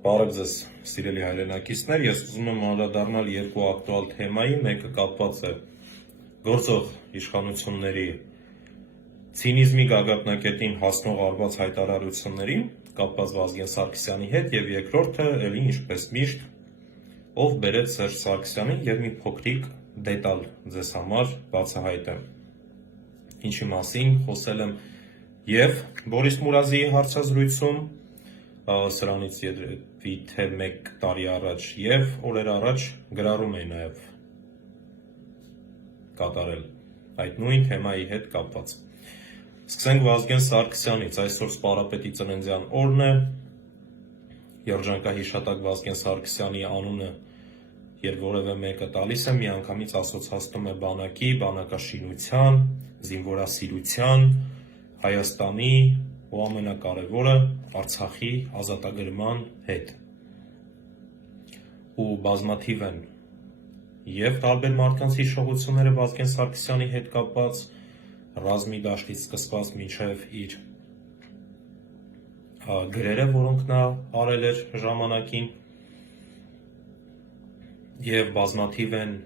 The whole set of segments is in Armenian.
Բարև ձեզ, սիրելի հայրենակիցներ, ես ուզում եմ անդրադառնալ երկու ակտուալ թեմայի, մեկը կապված է գործող իշխանությունների ցինիզմի գագաթնակետին հասնող արված հայտարարություններին, կապված Վազգեն Սարգսյանի հետ, եւ երկրորդը էլի ինչպես միշտ, ով բերեց Սերժ Սարգսյանին եւ մի փոքրիկ դետալ ձեզ համար բացահայտեմ։ Ինչի մասին խոսել եմ եւ Բորիս Մուրազիի հարցազրույցում, սրանից երևի թե 1 տարի առաջ եւ օրեր առաջ գրառում էի նաեւ կատարել այդ նույն թեմայի հետ կապված։ Սկսենք Վազգեն Սարգսյանից, այսօր Սպարապետի ծննդյան օրն է, երջանկահիշատակ Վազգեն Սարգսյանի անունը երբ որևէ մեկը տալիս է, միանգամից ասոցացնում է բանակի, բանակաշինության, զինվորասիրության, Հայաստանի ու ամենակարևորը Արցախի ազատագրման հետ։ Ու բազմաթիվ են եւ տարբեր մարդկանց հիշողությունները Վազգեն Սարգսյանի հետ կապված, ռազմի դաշտից սկսված մինչեւ իր գրերը, որոնք նա արել էր ժամանակին, եւ բազմաթիվ են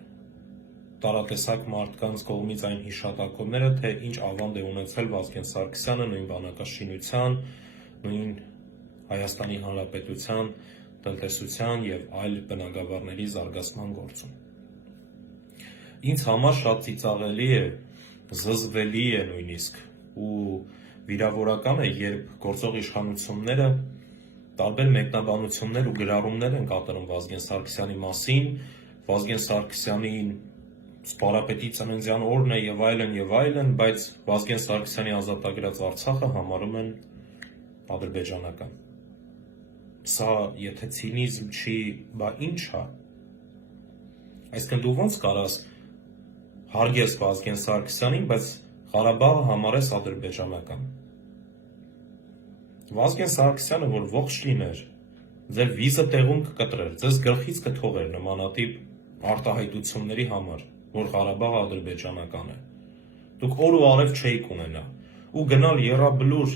տարատեսակ մարդկանց կողմից այն հիշատակումները, թե ինչ ավանդ է ունեցել Վազգեն Սարգսյանը նույն բանակաշինության, նույն Հայաստանի Հանրապետության տնտեսության եւ այլ բնագավառների զարգացման գործում։ Ինձ համար շատ ծիծաղելի է, զզվելի է նույնիսկ ու վիրավորական է, երբ գործող իշխանությունները տարբեր մեկնաբանություններ ու գրառումներ են կատարում Վազգեն Սարգսյանի մասին, Վազգեն Սարգսյանին Սպարապետի ծննդյան օրն է եւ այլն, բայց Վազգեն Սարգսյանի ազատագրած Արցախը համարում են ադրբեջանական։ Սա եթե ցինիզմ չի, բա ինչ է։ Այսինքն դու ոնց կարաս հարգես Վազգեն Սարգսյանին, բայց Ղարաբաղը համարես ադրբեջանական։ Վազգեն Սարգսյանը, որ ողջ լիներ, ձեր վիզը տեղում կկտրեր, ձեզ գլխից կթողեր նմանատիպ արտահայտությունների համար, որ Ղարաբաղը ադրբեջանական է։ Դուք օր ու արև չէիք ունենա ու գնալ եռաբլուր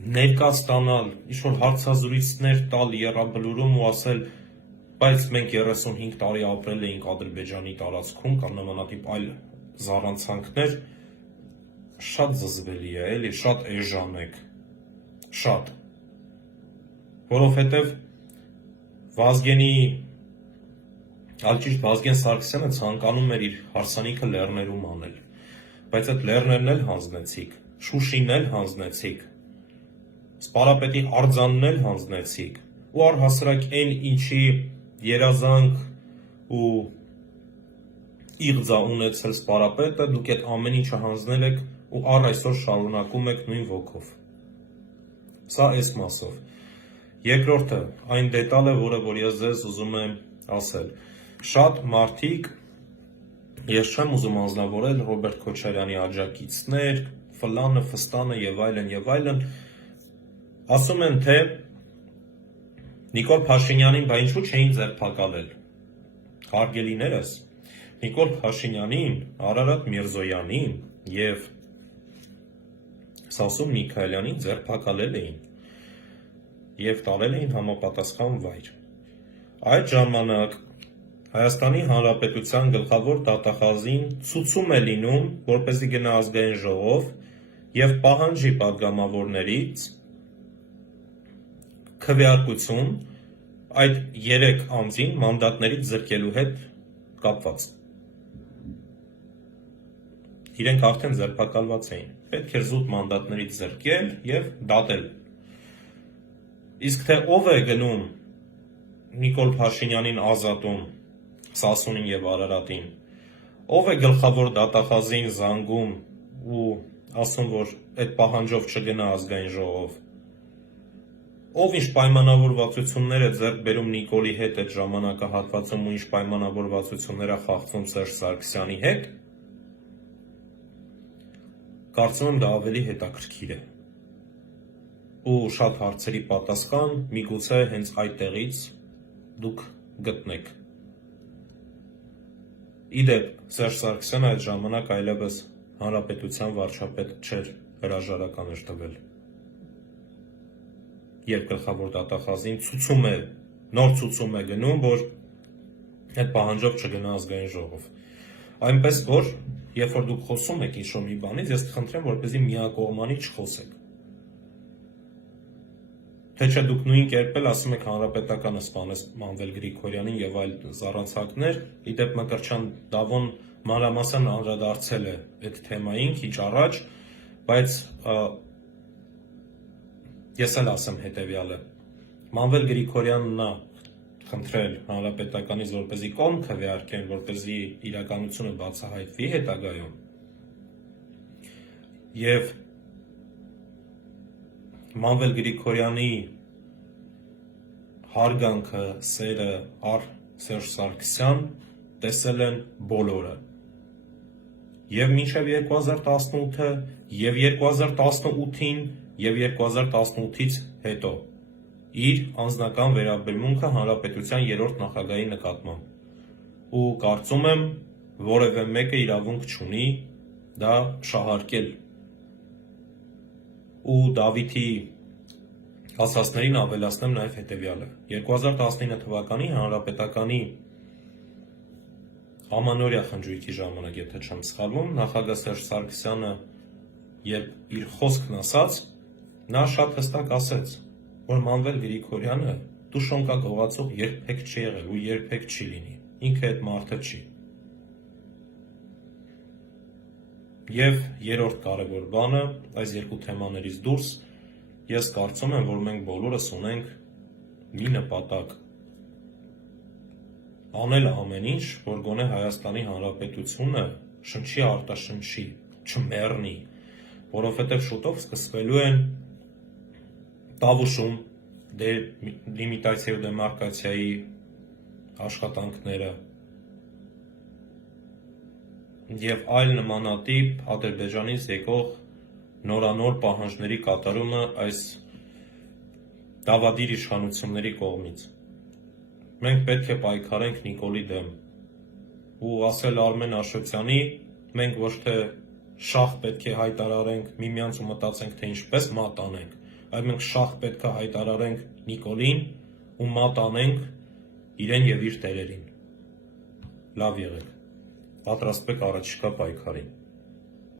ներկա ստանալ, ինչ-որ հարցազրույցներ տալ եռաբլուրում ու ասել, բայց մենք 35 տարի ապրել էինք Ադրբեջանի տարածքում կամ նմանատիպ այլ զառանցանքներ, շատ զզվելի է, էլի, շատ էժան եք, շատ, որովհետև Վազգենի, այլ ճիշտ Վազգեն Սարգսյանը ցանկանում էր իր հարսանիքը լեռներում անել, բայց այդ լեռներն էլ հանձնեցիք, Շուշին էլ հանձնեցիք, Սպարապետի արձանն էլ հանձնեցիք, ու առհասարակ այն ինչի երազանք ու իղձա ունեցել Սպարապետը, դուք այդ ամեն ինչը հանձնել եք ու առ այսօր շարունակում եք նույն ոգով։ Սա այս մասով։ Երկրորդը, այն դետալը, որ ես ձեզ ուզում եմ ասել։ Շատ մարդիկ, ես չեմ ուզում անձնավորել Ռոբերտ Քոչարյանի աջակիցներ, ֆլանը, ֆստանը եւ այլն, ասում են, թե Նիկոլ Փաշինյանին բա ինչու չէին ձերբակալել։ Հարգելիներս, Նիկոլ Փաշինյանին, Արարատ Միրզոյանին եւ Սասուն Միքայելյանին ձերբակալել էին եւ տարել էին համապատասխան վայր։ Այդ ժամանակ Հայաստանի Հանրապետության գլխավոր դատախազին ցուցում է լինում, որպեսզի գնա ազգային ժողով եւ պահանջի падգամավորներից քվեարկություն այդ 3 անձին մանդատներից զրկելու հետ կապված։ Իրենք արդեն ձերբակալված էին, պետք էր զուտ մանդատներից զրկել եւ դատել։ Իսկ թե ով է գնում Նիկոլ Փաշինյանին ազատում, Սասունին եւ Արարատին, ով է գլխավոր դատախազին զանգում ու ասում, որ այդ պահանջով չգնա ազգային ժողով, ով ինչ պայմանավորվածություններ է ձեռք բերում Նիկոլի հետ այդ ժամանակահատվածում ու ինչ պայմանավորվածություններ է խախտվում Սերժ Սարգսյանի հետ, կարծում եմ դա ավելի հետաքրքիր է։ Ու շատ հարցերի պատասխան միգուցե հենց այդտեղից դուք գտնեք։ Իդեպ, Սերժ Սարգսյանը այդ ժամանակ այլևս հանրապետության վարչապետ չէր, հրաժարական էր տվել։ եւ գլխավոր դատախազին ցուցում է, նոր ցուցում է գնում, որ այդ պահանջով չգնա ազգային ժողով։ Այնպես որ, երբ որ դուք խոսում եք ինչ-որ մի բանից, ես կխնդրեմ, որպեսզի միակողմանի չխոսեք։ Թե չէ դուք նույն կերպ էլ ասում եք հանրապետականը սպանեց Մանվել Գրիգորյանին եւ այլ զառացակներ, իդեպ Մկրտչյան Դավոն մանրամասն անդրադարձել է այդ թեմային քիչ առաջ, բայց ես էլ ասեմ հետեւյալը. Մանվել Գրիգորյանն է խնդրել հանրապետականից, որպեսզի կողմ քվեարկեն, որպեսզի իրականությունը բացահայտվի հետագայում, եւ Մանվել Գրիգորյանի հարգանքը, սերը առ Սերժ Սարգսյան տեսել են բոլորը։ Եվ մինչև 2018-ը, եւ 2018-ին, եւ 2018-ից հետո իր անձնական վերաբերմունքը հանրապետության երրորդ նախագահի նկատմամբ։ Ու կարծում եմ, որևէ մեկը իրավունք չունի դա շահարկել։ Ու Դավիթի ասածներին ավելացնեմ նաև հետևյալը. 2019 թվականի հանրապետականի ամանորյա խնջույքի ժամանակ, եթե չեմ սխալվում, նախագահ Սերժ Սարգսյանը երբ իր խոսքն ասաց, նա շատ հստակ ասեց, որ Մանվել Գրիգորյանը տուշոնկա գողացող երբեք չի եղել ու երբեք չի լինի, ինքը այդ մարդը չի։ Եվ երրորդ կարևոր բանը, այս երկու թեմաներից դուրս, ես կարծում եմ, որ մենք բոլորս ունենք մի նպատակ. անել ամեն ինչ, որ գոնե Հայաստանի Հանրապետությունը շնչի արտաշնչի, չմեռնի, որովհետև շուտով սկսվելու են Տավուշում դելիմիտացիա ու դեմարկացիայի աշխատանքները եւ այլ նմանատիպ Ադրբեջանից եկող նորանոր պահանջների կատարումը այս դավադիր իշխանությունների կողմից։ Մենք պետք է պայքարենք Նիկոլի դեմ։ Ու ասել Արմեն Աշոտյանի, մենք ոչ թե շահ պետք է հայտարարենք միմյանց ու մտածենք, թե ինչպես մատ անենք, այլ մենք շահ պետք է հայտարարենք Նիկոլին ու մատ անենք իրեն եւ իր տերերին։ Լավ եղեք։ Պատրաստվեք առաջիկա պայքարին։